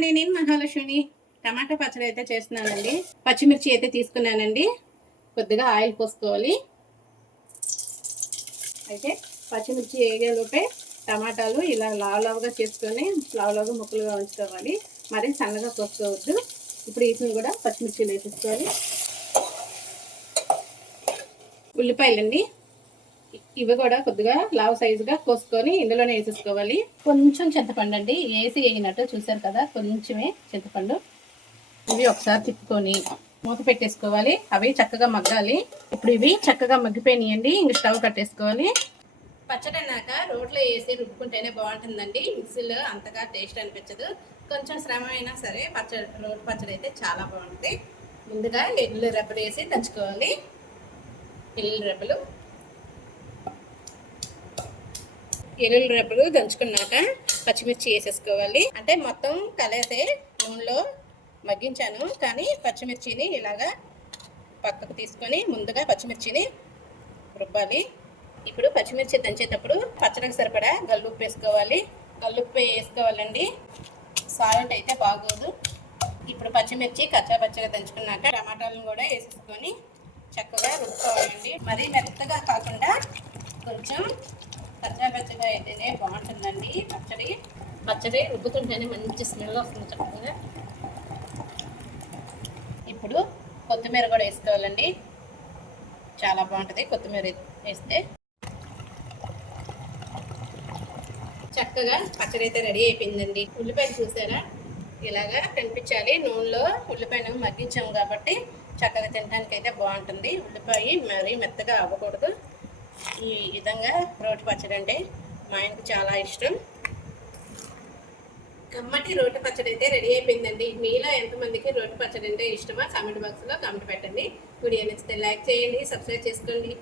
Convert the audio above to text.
అండి, నేను మహాలక్ష్మిని. టమాటా పచ్చడి అయితే చేస్తున్నానండి. పచ్చిమిర్చి అయితే తీసుకున్నానండి. కొద్దిగా ఆయిల్ పోసుకోవాలి. అయితే పచ్చిమిర్చి వేగేలోపే టమాటాలు ఇలా లావుగా చేసుకొని లావుగా ముక్కలుగా ఉంచుకోవాలి. మరి సన్నగా కోసుకోవద్దు. ఇప్పుడు వీటిని కూడా పచ్చిమిర్చిలు వేసేసుకోవాలి. ఉల్లిపాయలండి, ఇవి కూడా కొద్దిగా లావు సైజుగా కోసుకొని ఇందులోనే వేసేసుకోవాలి. కొంచెం చింతపండు అండి, వేసి వేగినట్టు చూసారు కదా, కొంచెమే చింతపండు. ఇవి ఒకసారి తిప్పుకొని మూత పెట్టేసుకోవాలి. అవి చక్కగా మగ్గాలి. ఇప్పుడు ఇవి చక్కగా మగ్గిపోయినాయండి. ఇంక స్టవ్ కట్టేసుకోవాలి. పచ్చడి అన్నాక రోట్లో వేసి రుబ్బుకుంటేనే బాగుంటుందండి. మిక్సీలో అంతగా టేస్ట్ అనిపించదు. కొంచెం శ్రమ అయినా సరే రోటి పచ్చడి అయితే చాలా బాగుంటుంది. ముందుగా ఎల్లుల్లి రెబ్బలు వేసి దంచుకోవాలి. ఎల్లుల్లి రెబ్బలు దంచుకున్నాక పచ్చిమిర్చి వేసేసుకోవాలి. అంటే మొత్తం కలిసే నూనెలో మగ్గించాను, కానీ పచ్చిమిర్చిని ఇలాగా పక్కకు తీసుకొని ముందుగా పచ్చిమిర్చిని రుబ్బాలి. ఇప్పుడు పచ్చిమిర్చి దంచేటప్పుడు పచ్చడికి సరిపడా గల్లుప్పు వేసుకోవాలి. గల్లుప్పు వేసుకోవాలండి, సాల్ట్ అయితే బాగోదు. ఇప్పుడు పచ్చిమిర్చి కచ్చాపచ్చగా దంచుకున్నాక టమాటాలను కూడా వేసేసుకొని చక్కగా రుబ్బుకోవాలండి. మరీ మెత్తగా కాకుండా కొంచెం కచ్చాపచ్చగా అయితేనే బాగుంటుందండి పచ్చడి రుబ్బుతుంటేనే మంచి స్మెల్ వస్తుంది చక్కగా. ఇప్పుడు కొత్తిమీర కూడా వేసుకోవాలండి, చాలా బాగుంటుంది కొత్తిమీర వేస్తే. చక్కగా పచ్చడి అయితే రెడీ అయిపోయిందండి. ఉల్లిపాయలు చూసారా, ఇలాగా కనిపించాలి. నూనెలో ఉల్లిపాయను మగ్గించాము కాబట్టి చక్కగా తినడానికి అయితే బాగుంటుంది. ఉల్లిపాయ మరీ మెత్తగా అవ్వకూడదు. ఈ విధంగా రోటి పచ్చడి అంటే మా ఆయనకు చాలా ఇష్టం. కమ్మటి రోటి పచ్చడి అయితే రెడీ అయిపోయిందండి. మీలో ఎంతమందికి రోటి పచ్చడి అంటే ఇష్టమో కామెంట్ బాక్స్లో కామెంట్ పెట్టండి. వీడియో నచ్చితే లైక్ చేయండి, సబ్స్క్రైబ్ చేసుకోండి.